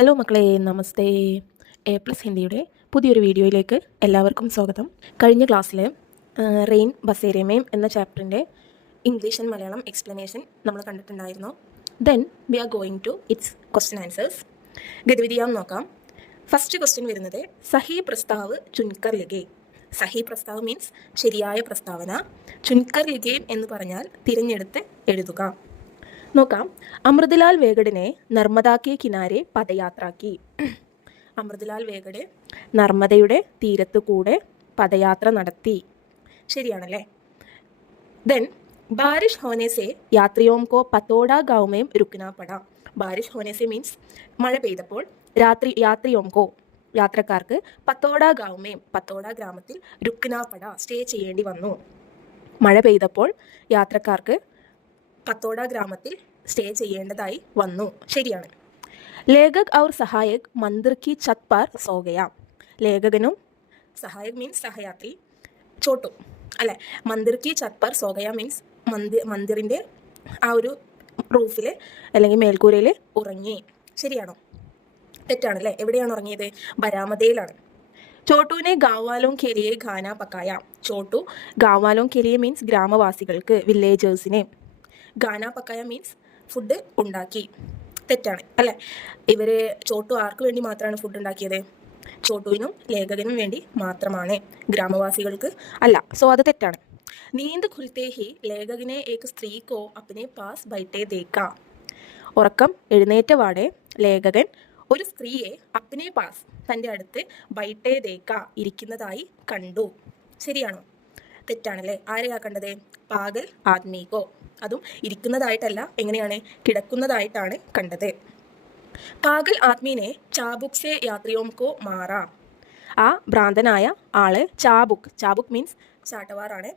Hello മക്കളെ, നമസ്തേ. A plus ഹിന്ദിയുടെ പുതിയൊരു വീഡിയോയിലേക്ക് എല്ലാവർക്കും സ്വാഗതം. കഴിഞ്ഞ ക്ലാസ്സിൽ റെയിൻ ബസേരമേം എന്ന ചാപ്റ്ററിൻ്റെ ഇംഗ്ലീഷ് ആൻഡ് മലയാളം എക്സ്പ്ലനേഷൻ നമ്മൾ കണ്ടിട്ടുണ്ടായിരുന്നു. Then we are going to it's question answers. ഗതിവിധിയാം നോക്കാം. ഫസ്റ്റ് ക്വസ്റ്റ്യൻ വരുന്നത് സഹി പ്രസ്താവ് ചുൻകർ ലിഗേ. സഹി പ്രസ്താവ് മീൻസ് ശരിയായ പ്രസ്താവന. ചുൻകർ ലിഗേ എന്ന് പറഞ്ഞാൽ തിരഞ്ഞെടുത്ത് എഴുതുക. നോക്കാം. അമൃതലാൽ വേഗഡിനെ നർമ്മദാക്കെ കിനാരെ പദയാത്രാക്കി. അമൃതലാൽ വേഗഡ് നർമ്മദയുടെ തീരത്തുകൂടെ പദയാത്ര നടത്തി. ശരിയാണല്ലേ? ദെൻ ബാരിഷ് ഹോനെസെ യാത്രിയോം കോ പത്തോഡ ഗാവുമേം രുക്കനാ പട. ബാരിഷ് ഹോനെസെ മീൻസ് മഴ പെയ്തപ്പോൾ യാത്രിയോം കോ യാത്രക്കാർക്ക് പത്തോഡ ഗാവുമേം പത്തോഡ ഗ്രാമത്തിൽ രുക്കനാ പട സ്റ്റേ ചെയ്യേണ്ടി വന്നു. മഴ പെയ്തപ്പോൾ യാത്രക്കാർക്ക് പത്തോഡ ഗ്രാമത്തിൽ സ്റ്റേ ചെയ്യേണ്ടതായി വന്നു. ശരിയാണ്. ലേഖക് ഔർ സഹായക് മന്ദിർ കി ഛത് പർ സോ ഗയ. ലേഖകനും സഹായക് മീൻസ് സഹയാത്രി ചോട്ടു അല്ലെ. മന്ദിർ കി ഛത് പർ സോ ഗയ മീൻസ് മന്ദിറിൻ്റെ ആ ഒരു റൂഫിൽ അല്ലെങ്കിൽ മേൽക്കൂരയിൽ ഉറങ്ങി. ശരിയാണോ? തെറ്റാണല്ലേ. എവിടെയാണ് ഉറങ്ങിയത്? ബരാമദയിലാണ്. ചോട്ടുവിനെ ഗാവാലോം കെലിയെ ഖാന പക്കായ. ചോട്ടു ഗാവാലോം കെലിയെ മീൻസ് ഗ്രാമവാസികൾക്ക്, വില്ലേജേഴ്സിനെ. ഖാന പക്കായ മീൻസ് ഫുഡ് ഉണ്ടാക്കി. തെറ്റാണ് അല്ലേ. ഇവർ ചോട്ടു ആർക്ക് വേണ്ടി മാത്രമാണ് ഫുഡ് ഉണ്ടാക്കിയത്? ചോട്ടുവിനും ലേഖകനും വേണ്ടി മാത്രമാണ്, ഗ്രാമവാസികൾക്ക് അല്ല. സോ അത് തെറ്റാണ്. നീന്ത് ഖുൽത്തേ ഹി ലേഖകനെ ഏക് സ്ത്രീ കോ അപ്നെ പാസ് ബൈഠേ ദേഖാ. ഉറക്കം എഴുന്നേറ്റവാടെ ലേഖകൻ ഒരു സ്ത്രീയെ അപ്നെ പാസ് തൻ്റെ അടുത്ത് ബൈഠേ ദേഖാ ഇരിക്കുന്നതായി കണ്ടു. ശരിയാണോ? തെറ്റാണല്ലേ. ആരെയാ കണ്ടത്? പാഗൽ ആദ്മീകോ. അതും ഇരിക്കുന്നതായിട്ടല്ല, എങ്ങനെയാണ്? കിടക്കുന്നതായിട്ടാണ് കണ്ടത്. പാഗൽ ആദ്മീനെ ചാബുക് സെ യാത്രിയോം കോ മാറാ. ആ ഭ്രാന്തനായ ആള് ചാബുക് മീൻസ് ചാട്ടവാറാണ്.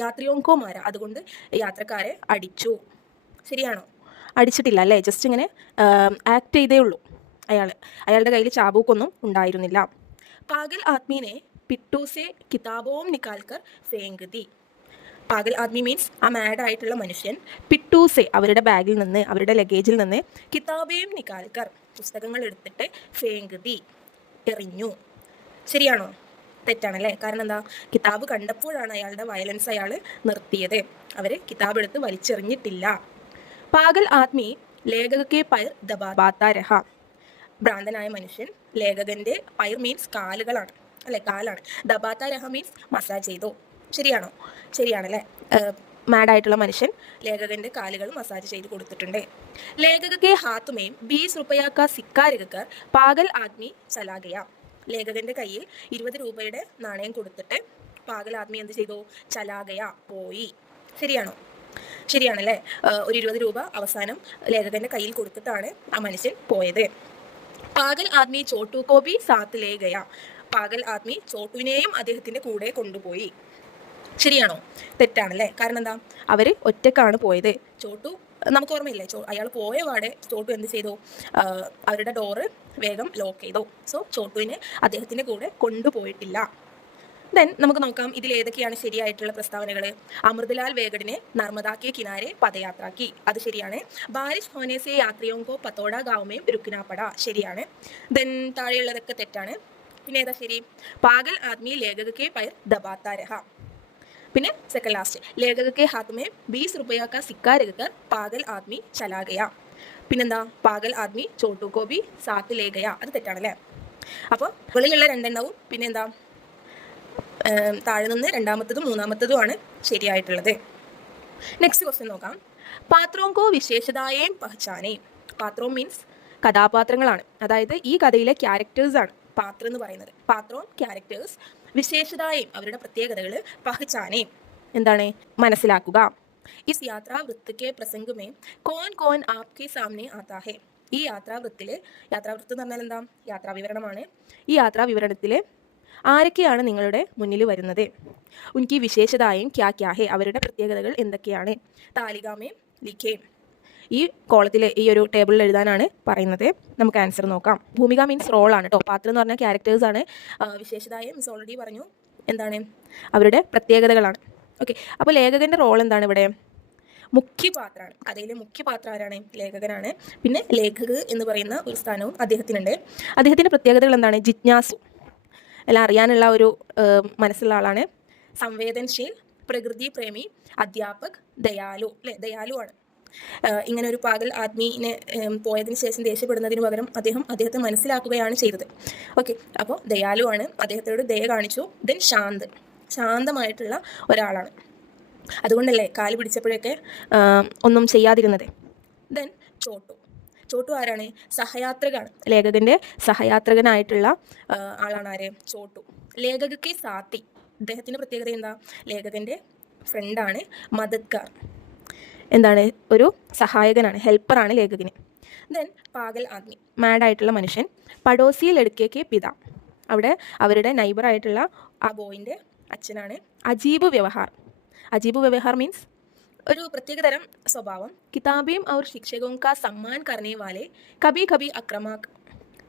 യാത്രിയോം കോ മാറ അതുകൊണ്ട് യാത്രക്കാരെ അടിച്ചു. ശരിയാണോ? അടിച്ചിട്ടില്ല അല്ലേ. ജസ്റ്റ് ഇങ്ങനെ ആക്ട് ചെയ്തേ ഉള്ളൂ. അയാളുടെ കയ്യിൽ ചാബൂക്കൊന്നും ഉണ്ടായിരുന്നില്ല. പാഗൽ ആദ്മീനെ പിട്ടൂസെ കിതാബോം നിക്കാൽക്കർ ഫേങ്ക് ദി. പാഗൽ ആദ്മി മീൻസ് ആ മാഡ് ആയിട്ടുള്ള മനുഷ്യൻ പിട്ടൂസെ അവരുടെ ബാഗിൽ നിന്ന്, അവരുടെ ലഗേജിൽ നിന്ന്, കിതാബേം നിക്കാൽക്കർ പുസ്തകങ്ങൾ എടുത്തിട്ട് ഫേങ്ക് ദി എറിഞ്ഞു. ശരിയാണോ? തെറ്റാണല്ലേ. കാരണം എന്താ? കിതാബ് കണ്ടപ്പോഴാണ് അയാളുടെ വയലൻസ് അയാൾ നിർത്തിയത്. അവർ കിതാബ് എടുത്ത് വലിച്ചെറിഞ്ഞിട്ടില്ല. പാഗൽ ആദ്മി ലേഖകക്കെ പയർ ദബാത്താ രഹ. ഭ്രാന്തനായ മനുഷ്യൻ ലേഖകന്റെ പയർ മീൻസ് കാലുകളാണ് അല്ലെ, കാലാണ്. ദബാത്താ രഹ മീൻസ് മസാജ് ചെയ്തു. ശരിയാണോ? ശരിയാണല്ലേ. മാഡായിട്ടുള്ള മനുഷ്യൻ ലേഖകന്റെ കാലുകൾ മസാജ് ചെയ്ത് കൊടുത്തിട്ടുണ്ട്. ലേഖകക്കെ ഹാത്തുമേം 20 रुपया का सिक्का रखकर പാഗൽ ആദ്മി ചലാ ഗയാ. ലേഖകന്റെ കയ്യിൽ 20 രൂപയുടെ നാണയം കൊടുത്തിട്ട് പാഗൽ ആദ്മി എന്ത് ചെയ്തു? ചലാ ഗയാ, പോയി. ശരിയാണോ? ശരിയാണല്ലേ. ഒരു 20 രൂപ അവസാനം ലേഖകന്റെ കയ്യിൽ കൊടുത്തിട്ടാണ് ആ മനുഷ്യൻ പോയത്. പാഗൽ ആദ്മി ചോട്ടു കോ ഭി സാത്ത് ലേ ഗയാ. പാഗൽ ആദ്മി ചോട്ടുവിനെയും അദ്ദേഹത്തിന്റെ കൂടെ കൊണ്ടുപോയി. ശരിയാണോ? തെറ്റാണല്ലേ. കാരണം എന്താ? അവർ ഒറ്റക്കാണ് പോയത്. ചോട്ടു നമുക്ക് ഓർമ്മയില്ലേ, അയാൾ പോയ പാടെ ചോട്ടു എന്ത് ചെയ്തു? അവരുടെ ഡോറ് വേഗം ലോക്ക് ചെയ്തു. സോ ചോട്ടുവിനെ അദ്ദേഹത്തിൻ്റെ കൂടെ കൊണ്ടുപോയിട്ടില്ല. ദെൻ നമുക്ക് നോക്കാം ഇതിൽ ഏതൊക്കെയാണ് ശരിയായിട്ടുള്ള പ്രസ്താവനകൾ. അമൃതലാൽ വേഗഡിനെ നർമ്മദാക്കെ കിനാരെ പദയാത്രാക്കി. അത് ശരിയാണ്. ബാരിഷ് ഹോനെസെ യാത്രിയോം കോ പത്തോഡ ഗാവുമേം രുക്കനാ പട. ശരിയാണ്. ദെൻ താഴെയുള്ളതൊക്കെ തെറ്റാണ്. പിന്നെ ഏതാ ശരി? പാഗൽ ആദ്മി ലേഖകക്കെ പയർ ദബാത്താ രഹ. പിന്നെ സെക്കൻഡ് ലാസ്റ്റ്, ലേഖകക്കെ ഹാത്തുമേ 20 रुपया का सिक्का रखकर പാഗൽ ആദ്മി ചലാ ഗയാ. പിന്നെന്താ? പാഗൽ ആദ്മി ചോട്ടു കോ ഭി സാത്ത് ലേ ഗയാ. അത് തെറ്റാണല്ലേ. അപ്പോൾ മുകളിലുള്ള രണ്ടെണ്ണവും പിന്നെന്താ താഴെ നിന്ന് രണ്ടാമത്തതും മൂന്നാമത്തതുമാണ് ശരിയായിട്ടുള്ളത്. നെക്സ്റ്റ് ക്വസ്റ്റ്യൻ നോക്കാം. പാത്രോം കോ വിശേഷതായേം പഹ്ചാനേ. പാത്രോം മീൻസ് കഥാപാത്രങ്ങളാണ്, അതായത് ഈ കഥയിലെ ക്യാരക്ടേഴ്സാണ് പാത്രം എന്ന് പറയുന്നത്. പാത്രോം ക്യാരക്ടേഴ്സ്, വിശേഷതായും അവരുടെ പ്രത്യേകതകൾ, പഹ്ചാനേ എന്താണ്? മനസ്സിലാക്കുക. ഇസ് യാത്രാവൃത്തക്കെ പ്രസംഗമേ കോൻ കോൻ ആപ്കെ സാമനെ ആതാ ഹെ. ഈ യാത്രാവൃത്തിൽ, യാത്രാവൃത്ത് എന്ന് പറഞ്ഞാൽ എന്താ? യാത്രാവിവരണമാണ്. ഈ യാത്രാവിവരണത്തിൽ ആരൊക്കെയാണ് നിങ്ങളുടെ മുന്നിൽ വരുന്നത്? ഉൻകി വിശേഷതായും ക്യാ ക്യാ ഹെ. അവരുടെ പ്രത്യേകതകൾ എന്തൊക്കെയാണ്? താലികാമേ ലിഖേ. ഈ കോളത്തിൽ, ഈ ഒരു ടേബിളിൽ എഴുതാനാണ് പറയുന്നത്. നമുക്ക് ആൻസർ നോക്കാം. ഭൂമിക മീൻസ് റോളാണ് കേട്ടോ. പാത്രം എന്ന് പറഞ്ഞാൽ ക്യാരക്ടേഴ്സാണ്. വിശേഷതായ മിസ് ഓൾറെഡി പറഞ്ഞു എന്താണ്? അവരുടെ പ്രത്യേകതകളാണ്. ഓക്കെ. അപ്പോൾ ലേഖകൻ്റെ റോൾ എന്താണ് ഇവിടെ? മുഖ്യപാത്രമാണ്. കഥയിലെ മുഖ്യപാത്രം ആരാണ്? ലേഖകനാണ്. പിന്നെ ലേഖക് എന്ന് പറയുന്ന ഒരു സ്ഥാനവും അദ്ദേഹത്തിനുണ്ട്. അദ്ദേഹത്തിൻ്റെ പ്രത്യേകതകൾ എന്താണ്? ജിജ്ഞാസു, എല്ലാം അറിയാനുള്ള ഒരു മനസ്സുള്ള ആളാണ്. സംവേദനശീൽ, പ്രകൃതി പ്രേമി, അധ്യാപക്, ദയാലു. അല്ലേ, ദയാലുവാണ്. ഇങ്ങനെ ഒരു പാഗൽ ആദ്മിനെ പോയതിന് ശേഷം ദേഷ്യപ്പെടുന്നതിന് പകരം അദ്ദേഹത്തെ മനസ്സിലാക്കുകയാണ് ചെയ്തത്. ഓക്കെ, അപ്പോൾ ദയാലുവാണ്, അദ്ദേഹത്തോട് ദയ കാണിച്ചു. ദെൻ ശാന്തമായിട്ടുള്ള ഒരാളാണ്. അതുകൊണ്ടല്ലേ കാല് പിടിച്ചപ്പോഴൊക്കെ ഒന്നും ചെയ്യാതിരുന്നത്. ദെൻ ചോട്ടു ആരാണ്? സഹയാത്രികനാണ്. ലേഖകൻ്റെ സഹയാത്രികനായിട്ടുള്ള ആളാണ് ആര്? ചോട്ടു. ലേഖകക്ക് സാത്തി, അദ്ദേഹത്തിൻ്റെ പ്രത്യേകത എന്താ? ലേഖകൻ്റെ ഫ്രണ്ടാണ്. മദദ്ഗാർ, എന്താണ്? ഒരു സഹായകനാണ്, ഹെൽപ്പറാണ് ലേഖകന്. ദെൻ പാഗൽ ആദ്മി, മാഡായിട്ടുള്ള മനുഷ്യൻ. പടോസിയിൽ എടുക്കേക്ക് പിത, അവിടെ അവരുടെ നൈബറായിട്ടുള്ള ആ ബോയിൻ്റെ അച്ഛനാണ്. അജീബ് വ്യവഹാർ മീൻസ് ഒരു പ്രത്യേകതരം സ്വഭാവം. കിതാബേം ഔർ ശിക്ഷകോं का सम्मान करने वाले कभी कभी आक्रामक,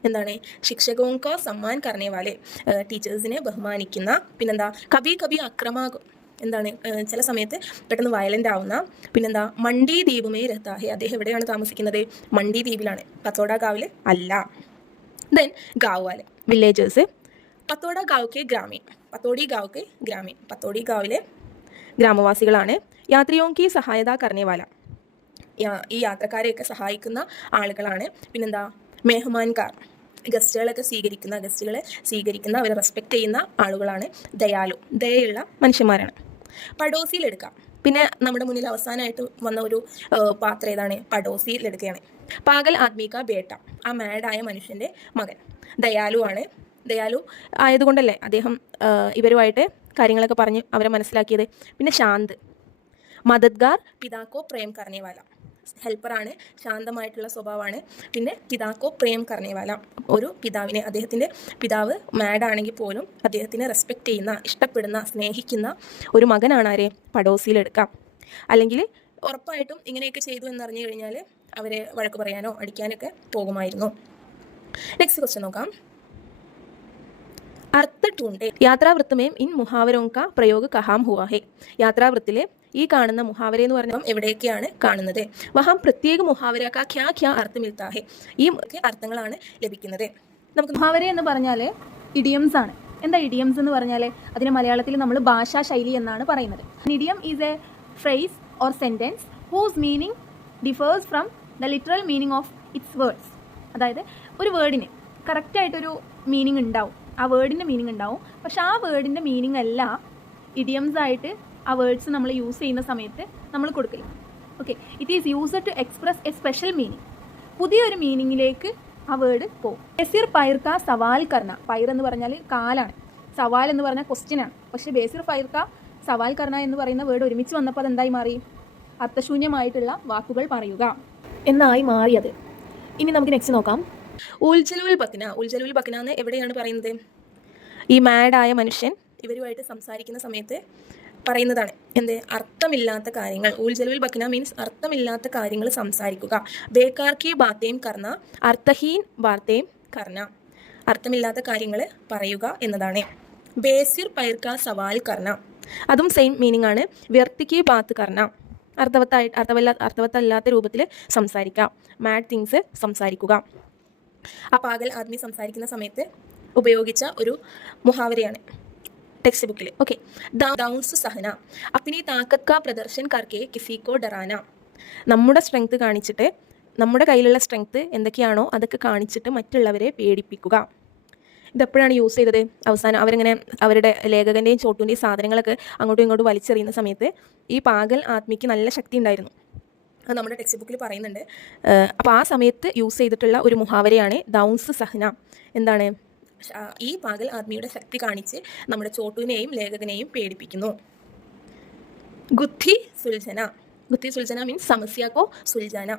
എന്താണ്? ശിക്ഷകോं का सम्मान करने वाले, ടീച്ചേഴ്സിനെ ബഹുമാനിക്കുന്ന. പിന്നെന്താ? കബി കബി ആക്രമാകും, എന്താണ്? ചില സമയത്ത് പെട്ടെന്ന് വയലൻ്റ് ആവുന്ന. പിന്നെന്താ? മണ്ഡി ദ്വീപുമേ രഹ്താഹെ, അദ്ദേഹം എവിടെയാണ് താമസിക്കുന്നത്? മണ്ഡി ദ്വീപിലാണ്, പത്തോട ഗാവിൽ അല്ല. ദെൻ ഗാവ് വാലെ, വില്ലേജേഴ്സ്. പത്തോട ഗാവ് ഗ്രാമീൺ, പത്തോടി ഗാവിലെ ഗ്രാമവാസികളാണ്. യാത്രിയോങ്കി സഹായത കർണേവാല, ഈ യാത്രക്കാരെയൊക്കെ സഹായിക്കുന്ന ആളുകളാണ്. പിന്നെന്താ? മെഹ്മാൻകാർ, ഗസ്റ്റുകളെ സ്വീകരിക്കുന്ന അവരെ റെസ്പെക്റ്റ് ചെയ്യുന്ന ആളുകളാണ്. ദയാലു, ദയുള്ള മനുഷ്യന്മാരാണ്. പടോസിയിലെടുക്കാം. പിന്നെ നമ്മുടെ മുന്നിൽ അവസാനമായിട്ട് വന്ന ഒരു പാത്രം ഏതാണ്? പടോസിയിലെടുക്കുകയാണ്. പാഗൽ ആദ്മിക ബേട്ട, ആ മാഡായ മനുഷ്യൻ്റെ മകൻ. ദയാലു ആയതുകൊണ്ടല്ലേ അദ്ദേഹം ഇവരുമായിട്ട് കാര്യങ്ങളൊക്കെ പറഞ്ഞ് അവരെ മനസ്സിലാക്കിയത്. പിന്നെ ശാന്ത്, മദദ്ഗാർ, പിതാക്കോ പ്രേം കർണേവാല, ഹെൽപ്പറാണ്, ശാന്തമായിട്ടുള്ള സ്വഭാവമാണ്. പിന്നെ പിതാക്കോ പ്രേം കർണേവാല, ഒരു പിതാവിനെ, അദ്ദേഹത്തിൻ്റെ പിതാവ് മാഡാണെങ്കിൽ പോലും അദ്ദേഹത്തിനെ റെസ്പെക്റ്റ് ചെയ്യുന്ന, ഇഷ്ടപ്പെടുന്ന, സ്നേഹിക്കുന്ന ഒരു മകനാണ് ആരെ? പടോസിയിലെടുക്കാം. അല്ലെങ്കിൽ ഉറപ്പായിട്ടും ഇങ്ങനെയൊക്കെ ചെയ്തു എന്നറിഞ്ഞു കഴിഞ്ഞാൽ അവരെ വഴക്ക് പറയാനോ അടിക്കാനൊക്കെ പോകുമായിരുന്നു. നെക്സ്റ്റ് ക്വസ്റ്റ്യൻ നോക്കാം. अर्थ ढूंढे, യാത്രാവൃത്ത് में इन मुहावरों का प्रयोग कहाँ हुआ है? യാത്രാവൃത്തിൽ ഈ കാണുന്ന മുഹാവര എന്ന് പറഞ്ഞാൽ എവിടെയൊക്കെയാണ് കാണുന്നത്? വഹാം പ്രത്യേക മുഹാവര കാ ക്യാ ക്യാ അർത്ഥ മിൽത്താ ഹെ, ഈ അർത്ഥങ്ങളാണ് ലഭിക്കുന്നത്. നമുക്ക് മുഹാവര എന്ന് പറഞ്ഞാൽ ഇഡിയംസ് ആണ്. എന്താ ഇഡിയംസ് എന്ന് പറഞ്ഞാൽ? അതിന് മലയാളത്തിൽ നമ്മൾ ഭാഷാ ശൈലി എന്നാണ് പറയുന്നത്. Idiom is a phrase or sentence whose meaning differs from the literal meaning of its words. അതായത് ഒരു വേർഡിന് കറക്റ്റായിട്ടൊരു മീനിങ് ഉണ്ടാവും, ആ വേർഡിൻ്റെ മീനിങ് ഉണ്ടാവും. പക്ഷെ ആ വേർഡിൻ്റെ മീനിങ് അല്ല ഇഡിയംസ് ആയിട്ട് ആ വേർഡ്സ് നമ്മൾ യൂസ് ചെയ്യുന്ന സമയത്ത് നമ്മൾ കൊടുക്കില്ല. Okay, it is used to express a special meaning, പുതിയൊരു മീനിങ്ങിലേക്ക് ആ വേർഡ് പോകും. ബേസിർ പൈർ കാ സവാൽ കർണ, പൈർ എന്ന് പറഞ്ഞാൽ കാലാണ്, സവാൽ എന്ന് പറഞ്ഞാൽ ക്വസ്റ്റ്യൻ ആണ്. പക്ഷേ ബേസിർ പൈർ കാ സവാൽ കർണ എന്ന് പറയുന്ന വേർഡ് ഒരുമിച്ച് വന്നപ്പോൾ അതെന്തായി മാറി? അർത്ഥശൂന്യമായിട്ടുള്ള വാക്കുകൾ പറയുക എന്നായി മാറിയത്. ഇനി നമുക്ക് നെക്സ്റ്റ് നോക്കാം. ഉൽജലുൽ ബക്ന എന്ന് എവിടെയാണ് പറയുന്നത്? ഈ മാഡായ മനുഷ്യൻ ഇവരുമായിട്ട് സംസാരിക്കുന്ന സമയത്ത് പറയുന്നതാണ്. എന്ത്? അർത്ഥമില്ലാത്ത കാര്യങ്ങൾ. ഉൽജലുൽ ബക്ന മീൻസ് അർത്ഥമില്ലാത്ത കാര്യങ്ങൾ സംസാരിക്കുക. ബേക്കാർ കി ബാത്തേം കർണ, അർത്ഥഹീൻ ബാത്തേം കർണ, അർത്ഥമില്ലാത്ത കാര്യങ്ങൾ പറയുക എന്നതാണ്. ബേസിർ പൈർ കാ സവാൽ കർണ, അതും സെയിം മീനിങ് ആണ്. വ്യർത്തിക്ക് ബാത്ത് കർണ, അർത്ഥവത്തല്ലാത്ത രൂപത്തിൽ സംസാരിക്കുക. മാഡ് തിങ്സ് സംസാരിക്കുക. ആ പാഗൽ ആദ്മി സംസാരിക്കുന്ന സമയത്ത് ഉപയോഗിച്ച ഒരു മുഹാവരയാണ് ടെക്സ്റ്റ് ബുക്കിൽ. ഓക്കെ, ദൗൻസ് സഹന, അപ്പിനി താക്കത്ത് കാ പ്രദർശൻ കർക്കെ കിസിക്കോ ഡറാന, നമ്മുടെ സ്ട്രെങ്ത് കാണിച്ചിട്ട്, നമ്മുടെ കയ്യിലുള്ള സ്ട്രെങ്ത് എന്തൊക്കെയാണോ അതൊക്കെ കാണിച്ചിട്ട് മറ്റുള്ളവരെ പേടിപ്പിക്കുക. ഇതെപ്പോഴാണ് യൂസ് ചെയ്തത്? അവസാനം അവരിങ്ങനെ അവരുടെ ലേഖകൻ്റെയും ചോട്ടുൻ്റെയും സാധനങ്ങളൊക്കെ അങ്ങോട്ടും ഇങ്ങോട്ടും വലിച്ചെറിയുന്ന സമയത്ത് ഈ പാഗൽ ആത്മിക്ക് നല്ല ശക്തി ഉണ്ടായിരുന്നു. അത് നമ്മുടെ ടെക്സ്റ്റ് ബുക്കിൽ പറയുന്നുണ്ട്. അപ്പോൾ ആ സമയത്ത് യൂസ് ചെയ്തിട്ടുള്ള ഒരു മുഹാവരയാണ് ദൗൻസ് സഹന. എന്താണ്? ഈ പാഗൽ ആത്മിയുടെ ശക്തി കാണിച്ച് നമ്മുടെ ചോട്ടുവിനെയും ലേഖകനെയും പേടിപ്പിക്കുന്നു. ഗുദ്ധി സുൽജന മീൻസ് സമസ്യക്കോ സുൽജാന,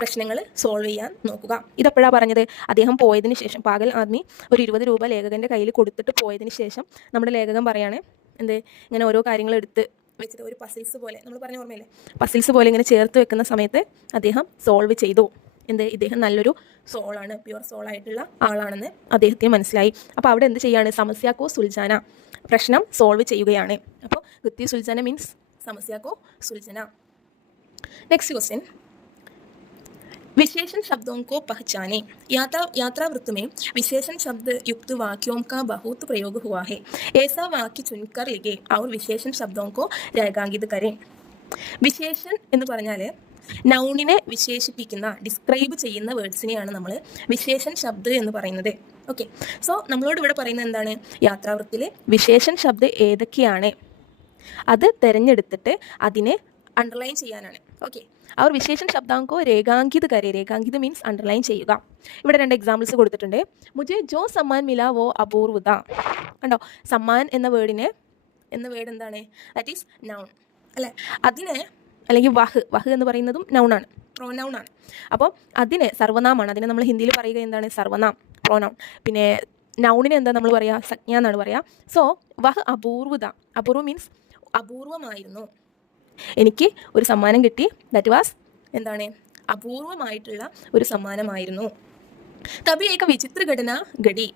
പ്രശ്നങ്ങൾ സോൾവ് ചെയ്യാൻ നോക്കുക. ഇതെപ്പോഴാണ് പറഞ്ഞത്? അദ്ദേഹം പോയതിന് ശേഷം, പാഗൽ ആദ്മി ഒരു 20 രൂപ ലേഖകൻ്റെ കയ്യിൽ കൊടുത്തിട്ട് പോയതിന് ശേഷം നമ്മുടെ ലേഖകൻ പറയാണ് എന്ത്, ഇങ്ങനെ ഓരോ കാര്യങ്ങൾ എടുത്ത് വെച്ചിട്ട് ഒരു പസിൽസ് പോലെ, നമ്മൾ പറഞ്ഞ ഓർമ്മയില്ലേ, പസിൽസ് പോലെ ഇങ്ങനെ ചേർത്ത് വെക്കുന്ന സമയത്ത് അദ്ദേഹം സോൾവ് ചെയ്തു. എന്ത്? ഇദ്ദേഹം നല്ലൊരു സോളാണ്, പ്യുവർ സോളായിട്ടുള്ള ആളാണെന്ന് അദ്ദേഹത്തിന് മനസ്സിലായി. അപ്പോൾ അവിടെ എന്ത് ചെയ്യാണ്? സമസ്യാക്കോ സുൽജാന, പ്രശ്നം സോൾവ് ചെയ്യുകയാണ്. അപ്പോൾ ഗുത്തി സുൽജാന മീൻസ് സമസ്യാക്കോ സുൽജന. नेक्स्ट क्वेश्चन, विशेषण शब्दों को पहचाने। यात्रावृत्त में विशेषण शब्द युक्त वाक्यों का बहुत प्रयोग हुआ है। ऐसा वाक्य चुनकर लिखे और विशेषण शब्दों को രേഖാങ്കിത് करें। വിശേഷൻ എന്ന് പറഞ്ഞാൽ നൗണിനെ വിശേഷിപ്പിക്കുന്ന ഡിസ്ക്രൈബ് ചെയ്യുന്ന വേർഡ്സിനെയാണ് നമ്മൾ വിശേഷൻ ശബ്ദ് എന്ന് പറയുന്നത്. ഓക്കെ, സോ നമ്മളോട് ഇവിടെ പറയുന്നത് എന്താണ്? യാത്രാവൃത്തിയിൽ വിശേഷൻ ശബ്ദ് ഏതൊക്കെയാണ് അത് തിരഞ്ഞെടുത്തിട്ട് അതിനെ അണ്ടർലൈൻ ചെയ്യാനാണ്. ഓക്കെ, അവർ വിശേഷൻ ശബ്ദാങ്കോ രേഖാങ്കിത് കരെ. രേഖാങ്കിത് മീൻസ് അണ്ടർലൈൻ ചെയ്യുക. ഇവിടെ 2 എക്സാമ്പിൾസ് കൊടുത്തിട്ടുണ്ട്. മുझे जो सम्मान मिला वो അപൂർവത. കണ്ടോ, സമ്മാൻ എന്ന വേർഡ് എന്താണ്? ദാറ്റ് ഈസ് നൗൺ അല്ലേ. അതിനെ അല്ലെങ്കിൽ വഹ് എന്ന് പറയുന്നതും നൗണാണ്, പ്രോനൗണാണ്. അപ്പോൾ അതിന് സർവനാമാണ്. അതിനെ നമ്മൾ ഹിന്ദിയിൽ പറയുക എന്താണ്? സർവനാം, പ്രോനൗൺ. പിന്നെ നൗണിന് എന്താ നമ്മൾ പറയുക? സംജ്ഞ എന്നാണ് പറയുക. സോ വഹ് അപൂർവത. അപൂർവ മീൻസ് അപൂർവമായിരുന്നു. എനിക്ക് ഒരു സമ്മാനം കിട്ടി. ദാറ്റ് വാസ് എന്താണ്? അപൂർവമായിട്ടുള്ള ഒരു സമ്മാനമായിരുന്നു. തബി ഏക വിചിത്ര ഘടന ഘടി.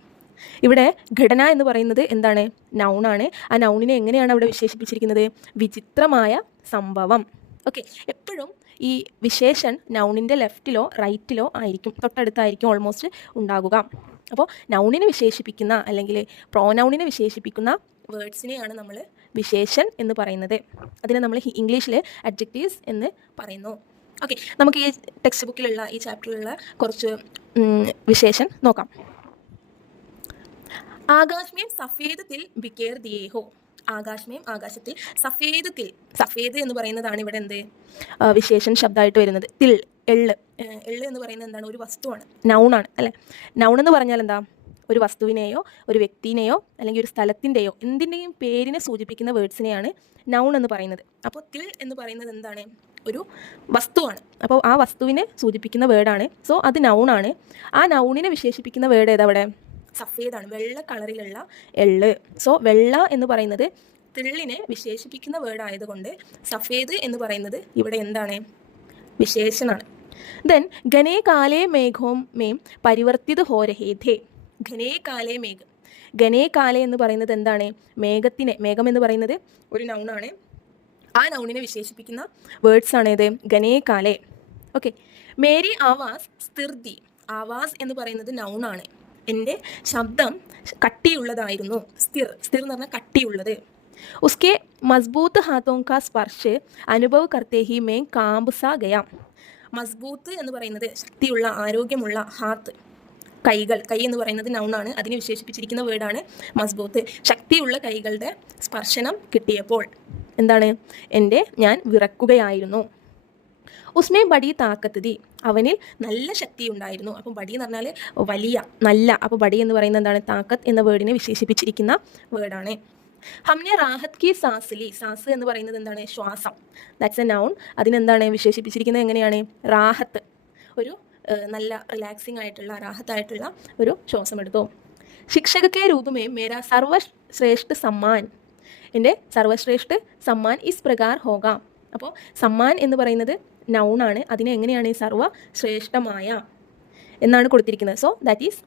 ഇവിടെ ഘടന എന്ന് പറയുന്നത് എന്താണ്? നൗണാണ്. ആ നൗണിനെ എങ്ങനെയാണ് അവിടെ വിശേഷിപ്പിച്ചിരിക്കുന്നത്? വിചിത്രമായ സംഭവം. ഓക്കെ, എപ്പോഴും ഈ വിശേഷൻ നൗണിൻ്റെ ലെഫ്റ്റിലോ റൈറ്റിലോ ആയിരിക്കും, തൊട്ടടുത്തായിരിക്കും ഓൾമോസ്റ്റ് ഉണ്ടാകുക. അപ്പോൾ നൗണിനെ വിശേഷിപ്പിക്കുന്ന അല്ലെങ്കിൽ പ്രോനൗണിനെ വിശേഷിപ്പിക്കുന്ന വേർഡ്സിനെയാണ് നമ്മൾ വിശേഷൻ എന്ന് പറയുന്നത്. അതിനെ നമ്മൾ ഇംഗ്ലീഷിൽ അഡ്ജക്റ്റീവ്സ് എന്ന് പറയുന്നു. ഓക്കെ, നമുക്ക് ഈ ടെക്സ്റ്റ് ബുക്കിലുള്ള ഈ ചാപ്റ്ററിലുള്ള കുറച്ച് വിശേഷൻ നോക്കാം. ആകാശ് മേം സഫേദ് തിൽ ബിക്കേർ ദിയേ ഹോ. ആകാശ് മേം ആകാശത്തിൽ, സഫേദ് തിൽ, സഫേദ് എന്ന് പറയുന്നതാണ് ഇവിടെ എന്ത് വിശേഷൻ ശബ്ദമായിട്ട് വരുന്നത്. തിൽ, എള്ള്. എള്ള് എന്ന് പറയുന്നത് എന്താണ്? ഒരു വസ്തുവാണ്, നൗണാണ് അല്ലേ. നൗൺ എന്ന് പറഞ്ഞാൽ എന്താ? ഒരു വസ്തുവിനെയോ ഒരു വ്യക്തിനെയോ അല്ലെങ്കിൽ ഒരു സ്ഥലത്തിൻ്റെയോ എന്തിൻ്റെയും പേരിനെ സൂചിപ്പിക്കുന്ന വേർഡ്സിനെയാണ് നൗൺ എന്ന് പറയുന്നത്. അപ്പോൾ തിൽ എന്ന് പറയുന്നത് എന്താണ്? ഒരു വസ്തുവാണ്. അപ്പോൾ ആ വസ്തുവിനെ സൂചിപ്പിക്കുന്ന വേർഡാണ്. സോ അത് നൗണാണ്. ആ നൗണിനെ വിശേഷിപ്പിക്കുന്ന വേർഡ് ഏതവിടെ? സഫേദാണ്, വെള്ള കളറിലുള്ള എള്ള്. സോ വെള്ള എന്ന് പറയുന്നത് തിള്ളിനെ വിശേഷിപ്പിക്കുന്ന വേർഡ് ആയതുകൊണ്ട് സഫേദ് എന്ന് പറയുന്നത് ഇവിടെ എന്താണ്? വിശേഷനാണ്. ദെൻ ഘനേ കാലേ മേഘോം മേം പരിവർത്തിത് ഹോ രഹേ ഥേ. ഘനേ കാലേ മേഘം. ഘനേ കാലേ എന്ന് പറയുന്നത് എന്താണ്? മേഘത്തിനെ, മേഘം എന്ന് പറയുന്നത് ഒരു നൗണാണ്. ആ നൗണിനെ വിശേഷിപ്പിക്കുന്ന വേർഡ്സ് ആണ് ഇത് ഘനേ കാലേ. ഓക്കെ, മേരി ആവാസ് സ്ഥിർതി. ആവാസ് എന്ന് പറയുന്നത് നൗണാണ്. എൻ്റെ ശബ്ദം കട്ടിയുള്ളതായിരുന്നു. സ്ഥിർ, സ്ഥിർ എന്ന് പറഞ്ഞാൽ കട്ടിയുള്ളത്. ഉസ്കെ മസ്ബൂത്ത് ഹാത്തോം കാ സ്പർശ് അനുഭവ് കർത്തേ ഹി മേ കാമ്പ് സാ ഗയാ. മസ്ബൂത്ത് എന്ന് പറയുന്നത് ശക്തിയുള്ള, ആരോഗ്യമുള്ള. ഹാത്ത്, കൈകൾ. കൈ എന്ന് പറയുന്നത് നൗണാണ്. അതിനെ വിശേഷിപ്പിച്ചിരിക്കുന്ന വേർഡാണ് മസ്ബൂത്ത്. ശക്തിയുള്ള കൈകളുടെ സ്പർശനം കിട്ടിയപ്പോൾ എന്താണ്? ഞാൻ വിറക്കുകയായിരുന്നു. ഉസ്മേ ബഡി താക്കത്ത് ദി. അവനിൽ നല്ല ശക്തി ഉണ്ടായിരുന്നു. അപ്പം ബഡി എന്ന് പറഞ്ഞാൽ വലിയ, നല്ല. അപ്പോൾ ബഡി എന്ന് പറയുന്നത് എന്താണ്? താക്കത്ത് എന്ന വേർഡിനെ വിശേഷിപ്പിച്ചിരിക്കുന്ന വേർഡാണ്. ഹംനെ റാഹത്ത് കി സാസ് ലി. സാസ് എന്ന് പറയുന്നത് എന്താണ്? ശ്വാസം. That's A noun. അതിനെന്താണ് വിശേഷിപ്പിച്ചിരിക്കുന്നത്? എങ്ങനെയാണ്? റാഹത്ത്, ഒരു നല്ല റിലാക്സിങ് ആയിട്ടുള്ള, റാഹത്തായിട്ടുള്ള ഒരു ശ്വാസം എടുത്തു. ശിക്ഷകക്കെ രൂപമേ മേരാ സർവശ്രേഷ്ഠ സമ്മാൻ. എൻ്റെ സർവശ്രേഷ്ഠ സമ്മാൻ ഇസ് പ്രകാർ ഹോഗ. അപ്പോൾ സമ്മാൻ എന്ന് പറയുന്നത് നൗണാണ്. അതിനെ എങ്ങനെയാണ്? സർവശ്രേഷ്ഠമായ എന്നാണ് കൊടുത്തിരിക്കുന്നത്. സോ ദാറ്റ് ഈസ്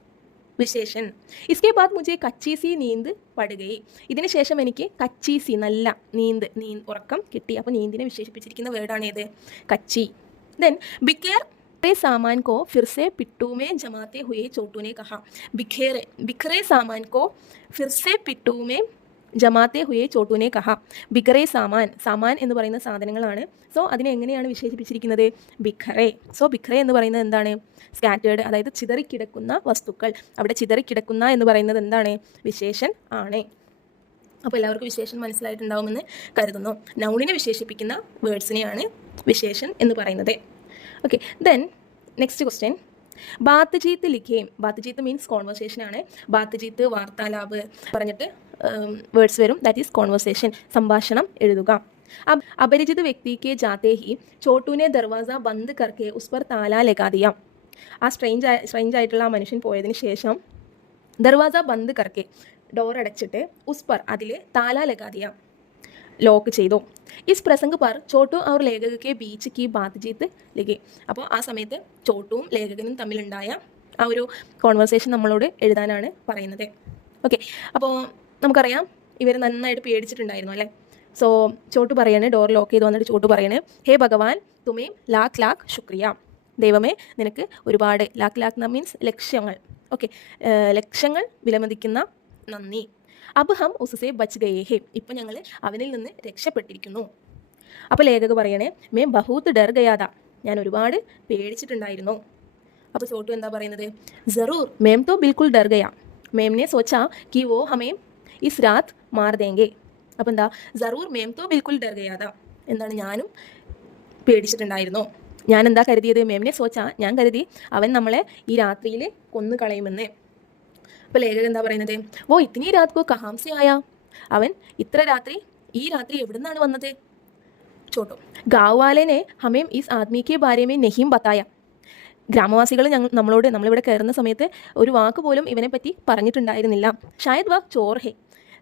വിശേഷൻ. ഇസ്കെ ബാദ് മുझे കച്ചി സി നീന്ത് പടുകയി. ഇതിന് ശേഷം എനിക്ക് കച്ചി സി, നല്ല, നീന്ത്, ഉറക്കം കിട്ടി. അപ്പോൾ നീന്തിനെ വിശേഷിപ്പിച്ചിരിക്കുന്ന വേർഡാണ് ഏത്? കച്ചി. ദെൻ ബിക്കേർ सामान को फिर से पिट्टू में जमाते हुए छोटू ने कहा. बिखरे सामान को फिर से पिट्टू में ജമാത്തെ ഹുയെ ചോട്ടൂനെ കഹ. ബിഖറെ സാമാൻ. സാമാൻ എന്ന് പറയുന്ന സാധനങ്ങളാണ്. സോ അതിനെ എങ്ങനെയാണ് വിശേഷിപ്പിച്ചിരിക്കുന്നത്? ബിഖറെ. സോ ബിഖറെ എന്ന് പറയുന്നത് എന്താണ്? സ്കാറ്റേർഡ്, അതായത് ചിതറിക്കിടക്കുന്ന വസ്തുക്കൾ. അവിടെ ചിതറിക്കിടക്കുന്ന എന്ന് പറയുന്നത് എന്താണ്? വിശേഷൻ ആണ്. അപ്പോൾ എല്ലാവർക്കും വിശേഷൻ മനസ്സിലായിട്ടുണ്ടാവുമെന്ന് കരുതുന്നു. നൗണിനെ വിശേഷിപ്പിക്കുന്ന വേർഡ്സിനെയാണ് വിശേഷൻ എന്ന് പറയുന്നത്. Okay, then next question. ബാത്ത്ജീത്ത് ലിഖേം. ബാത്ത്ജീത്ത് മീൻസ് കോൺവെർസേഷൻ ആണ്. ബാത്ത്ജീത്ത്, വാർത്താലാപ് പറഞ്ഞിട്ട് വേർഡ്സ് വരും. ദാറ്റ് ഈസ് കോൺവെർസേഷൻ, സംഭാഷണം എഴുതുക. अब अपरिचित व्यक्ति के जाते ही छोटू ने दरवाज़ा बंद करके उस पर ताला लगा दिया. ആ സ്ട്രെയിഞ്ച് ആയിട്ടുള്ള ആ മനുഷ്യൻ പോയതിന് ശേഷം ദർവാസ ബന്ദ് കർക്കെ, ഡോർ അടച്ചിട്ട്, ഉസ് പർ, അതിൽ, താല ലഗാ ദിയ, ലോക്ക് ചെയ്തു. ഇസ് പ്രസംഗ് പർ ചോട്ടു അവർ ലേഖകക്കെ ബീച്ച് കി ബാത്ത്ജീത്ത് ലിഖി. അപ്പോൾ ആ സമയത്ത് ചോട്ടുവും ലേഖകനും തമ്മിലുണ്ടായ ആ ഒരു കോൺവെർസേഷൻ നമ്മളോട് എഴുതാനാണ് പറയുന്നത്. ഓക്കെ, അപ്പോൾ നമുക്കറിയാം ഇവർ നന്നായിട്ട് പേടിച്ചിട്ടുണ്ടായിരുന്നു അല്ലേ. സോ ചോട്ടു പറയണേ, ഡോർ ലോക്ക് ചെയ്ത് വന്നിട്ട് ചോട്ടു പറയണേ, ഹേ ഭഗവാൻ തുമേം ലാഖ് ലാഖ് ശുക്രിയ, ദൈവമേ നിനക്ക് ഒരുപാട്, ലാഖ് ലാഖ് മീൻസ് ലക്ഷ്യങ്ങൾ, ഓക്കെ, ലക്ഷങ്ങൾ വിലമതിക്കുന്ന നന്ദി. അബ് ഹം ഉസ്സെ ബച്ച് ഗയേ ഹേ, ഇപ്പം ഞങ്ങൾ അവനിൽ നിന്ന് രക്ഷപ്പെട്ടിരിക്കുന്നു. അപ്പോൾ ലേഖക പറയണേ, മേ ബഹൂത്ത് ഡർ ഗയാദ, ഞാൻ ഒരുപാട് പേടിച്ചിട്ടുണ്ടായിരുന്നു. അപ്പോൾ ചോട്ടു എന്താ പറയുന്നത്, ജറൂർ മേം തോ ബിൽക്കുൽ ഡർ ഗയാ, മേംനെ സോച്ചാ കി വോ ഹമേം ഇസ് രാത് മാർ ദേങ്കെ. അപ്പോൾ എന്താ, ജറൂർ മേം തോ ബിൽക്കുൽ ഡർ ഗയാദ, എന്താണ്, ഞാനും പേടിച്ചിട്ടുണ്ടായിരുന്നു. ഞാൻ എന്താ കരുതിയത്, മേമിനെ സോച്ചാ, ഞാൻ കരുതി അവൻ നമ്മളെ ഈ രാത്രിയിൽ കൊന്നു കളയുമെന്ന്. അപ്പോൾ ലേഖകൻ എന്താ പറയുന്നത്, വോ ഇത്തിനി രാത് കോ കഹാം സെ ആയാ, അവൻ ഇത്ര രാത്രി, ഈ രാത്രി എവിടെ നിന്നാണ് വന്നത്. ചോട്ടു, ഗാവ് വാലേനെ ഹമേം ഇസ് ആദ്മിക്ക് ബാരേമേ നെഹിം ബത്തായ, ഗ്രാമവാസികൾ നമ്മളിവിടെ കയറുന്ന സമയത്ത് ഒരു വാക്ക് പോലും ഇവനെ പറ്റി പറഞ്ഞിട്ടുണ്ടായിരുന്നില്ല. ഷായദ് വാ ചോർ ഹേ,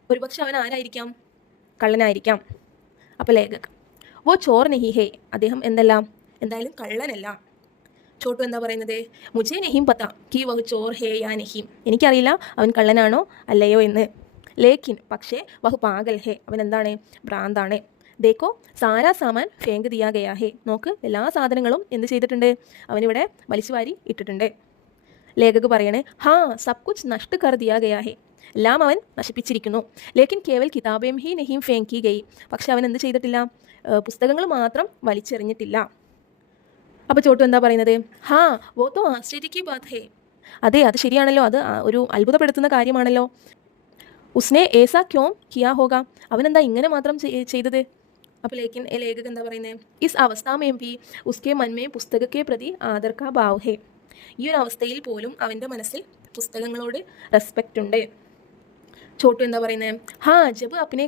ഒരുപക്ഷെ അവൻ ആരായിരിക്കാം, കള്ളനായിരിക്കാം. അപ്പോൾ ലേഖക്, വോ ചോർ നെഹി ഹേ, അദ്ദേഹം എന്തായാലും കള്ളനല്ല. ചോട്ടു എന്താ പറയുന്നത്, മുझे नहीं पता कि वह ചോർ ഹേ യാ നഹീം, എനിക്കറിയില്ല അവൻ കള്ളനാണോ അല്ലയോ എന്ന്. ലേക്കിൻ പക്ഷേ, വഹ് പാഗൽ ഹേ, അവൻ എന്താണ്, ഭ്രാന്താണ്. ദേക്കോ സാരാ സാമാൻ ഫേങ്ക് ദിയാ ഗയാ ഹേ, നോക്ക് എല്ലാ സാധനങ്ങളും എന്ത് ചെയ്തിട്ടുണ്ട്, അവനിവിടെ വലിച്ചുവാരി ഇട്ടിട്ടുണ്ട്. ലേഖക് പറയണേ, ഹാ സബ് കുച്ച് നഷ്ട കർ ദിയാ ഗയാ ഹേ, എല്ലാം അവൻ നശിപ്പിച്ചിരിക്കുന്നു. ലേക്കിൻ കേവൽ കിതാബേം ഹി നഹീം ഫേങ്കി ഗയി, പക്ഷെ അവൻ എന്ത് ചെയ്തിട്ടില്ല, പുസ്തകങ്ങൾ മാത്രം വലിച്ചെറിഞ്ഞിട്ടില്ല. അപ്പോൾ ചോട്ടു എന്താ പറയുന്നത്, ഹാ വോ തോ ആശ്ചര്യ കി ബാത് ഹേ, അതെ അത് ശരിയാണല്ലോ, അത് ഒരു അത്ഭുതപ്പെടുത്തുന്ന കാര്യമാണല്ലോ. ഉസ്നെ ഏസാ ക്യോം കിയാ ഹോഗ, അവനെന്താ ഇങ്ങനെ മാത്രം ചെയ്തത്. അപ്പോൾ ലേഖകൻ എന്താ പറയുന്നത്, ഇസ് അവസ്ഥ മേം ഭി ഉസ്കെ മൻമേ പുസ്തകക്കെ പ്രതി ആദർ കാ ഭാവ് ഹേ, ഈ ഒരു അവസ്ഥയിൽ പോലും അവൻ്റെ മനസ്സിൽ പുസ്തകങ്ങളോട് റെസ്പെക്റ്റ് ഉണ്ട്. ചോട്ടു എന്താ പറയുന്നത്, ഹാ ജബ് ആപ്നെ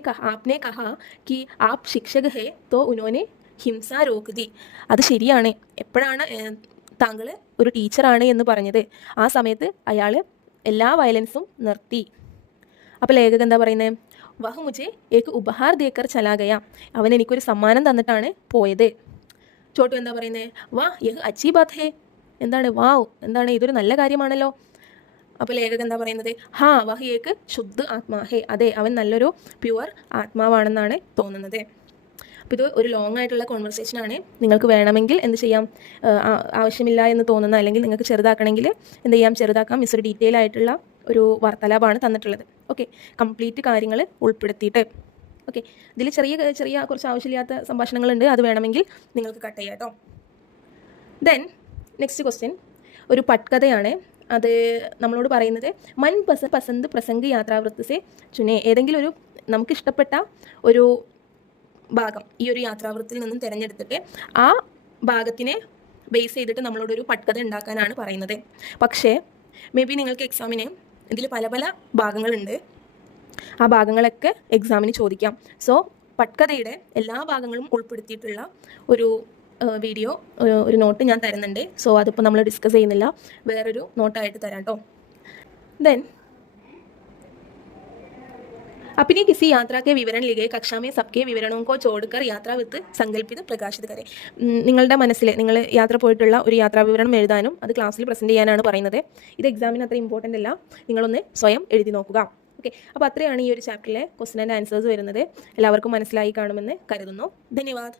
കഹാ കി ആപ് ശിക്ഷക് ഹേ തോ ഉനോനെ ഹിംസ രോക്ക് ദി, അത് ശരിയാണ്, എപ്പോഴാണ് താങ്കൾ ഒരു ടീച്ചറാണ് എന്ന് പറഞ്ഞത്, ആ സമയത്ത് അയാൾ എല്ലാ വയലൻസും നിർത്തി. അപ്പോൾ ലേഖകൻ എന്താ പറയുന്നത്, വഹ് മുझे ഏക് ഉപഹാർ ദേക്കർ ചലാ ഗയാ, അവൻ എനിക്കൊരു സമ്മാനം തന്നിട്ടാണ് പോയത്. ചോട്ടു എന്താ പറയുന്നത്, വാ യഹ് അച്ചി ബാത് ഹേ, എന്താണ് വാവ്, എന്താണ് ഇതൊരു നല്ല കാര്യമാണല്ലോ. അപ്പോൾ ലേഖകൻ എന്താ പറയുന്നത്, ഹാ വഹ് ഏക് ശുദ്ധ ആത്മാ ഹേ, അതെ അവൻ നല്ലൊരു പ്യുവർ ആത്മാവാണെന്നാണ് തോന്നുന്നത്. അപ്പോൾ ഇത് ഒരു ലോങ് ആയിട്ടുള്ള കോൺവെർസേഷനാണ്. നിങ്ങൾക്ക് വേണമെങ്കിൽ എന്ത് ചെയ്യാം, ആവശ്യമില്ല എന്ന് തോന്നുന്ന, അല്ലെങ്കിൽ നിങ്ങൾക്ക് ചെറുതാക്കണമെങ്കിൽ എന്ത് ചെയ്യാം, ചെറുതാക്കാം. മിസ് ഒരു ഡീറ്റെയിൽ ആയിട്ടുള്ള ഒരു വാർത്താലാപമാണ് തന്നിട്ടുള്ളത്. ഓക്കെ, കംപ്ലീറ്റ് കാര്യങ്ങൾ ഉൾപ്പെടുത്തിയിട്ട്. ഓക്കെ, ഇതിൽ ചെറിയ കുറച്ച് ആവശ്യമില്ലാത്ത സംഭാഷണങ്ങളുണ്ട്, അത് വേണമെങ്കിൽ നിങ്ങൾക്ക് കട്ട് ചെയ്യാം കേട്ടോ. ദെൻ നെക്സ്റ്റ് ക്വസ്റ്റ്യൻ ഒരു പട്കഥയാണ്. അത് നമ്മളോട് പറയുന്നത്, മൻ പസന്ത് പ്രസംഗ യാത്രാവൃത്ത് സെ ചുനെ, ഏതെങ്കിലും ഒരു നമുക്കിഷ്ടപ്പെട്ട ഒരു ഭാഗം ഈ ഒരു യാത്രാവൃത്തിൽ നിന്നും തിരഞ്ഞെടുത്തിട്ട് ആ ഭാഗത്തിനെ ബേസ് ചെയ്തിട്ട് നമ്മളോടൊരു പട്കഥ ഉണ്ടാക്കാനാണ് പറയുന്നത്. പക്ഷേ മേ ബി നിങ്ങൾക്ക് എക്സാമിന് ഇതിൽ പല ഭാഗങ്ങളുണ്ട്, ആ ഭാഗങ്ങളൊക്കെ എക്സാമിന് ചോദിക്കാം. സോ പട്കഥയുടെ എല്ലാ ഭാഗങ്ങളും ഉൾപ്പെടുത്തിയിട്ടുള്ള ഒരു വീഡിയോ, ഒരു നോട്ട് ഞാൻ തരുന്നുണ്ട്. സോ അതിപ്പോൾ നമ്മൾ ഡിസ്കസ് ചെയ്യുന്നില്ല, വേറൊരു നോട്ടായിട്ട് തരാം കേട്ടോ. ദെൻ अपनी किसी यात्रा के विवरण लिखे कक्षा में सबके विवरणों को जोड़कर യാത്രാവിത്ത് സങ്കല്പിത പ്രകാശിത കരെ, നിങ്ങളുടെ മനസ്സിൽ നിങ്ങൾ യാത്ര പോയിട്ടുള്ള ഒരു യാത്രാ വിവരണം എഴുതാനും അത് ക്ലാസ്സിൽ പ്രസൻറ്റ് ചെയ്യാനാണ് പറയുന്നത്. ഇത് എക്സാമിന് അത്ര ഇമ്പോർട്ടൻ്റ് അല്ല, നിങ്ങളൊന്ന് സ്വയം എഴുതി നോക്കുക. ഓക്കെ, അപ്പോൾ അത്രയാണ് ഈ ഒരു ചാപ്റ്ററിലെ ക്വസ്റ്റ്യൻ ആൻഡ് ആൻസേഴ്സ് വരുന്നത്. എല്ലാവർക്കും മനസ്സിലായി കാണുമെന്ന് കരുതുന്നു. ധന്യവാദ്.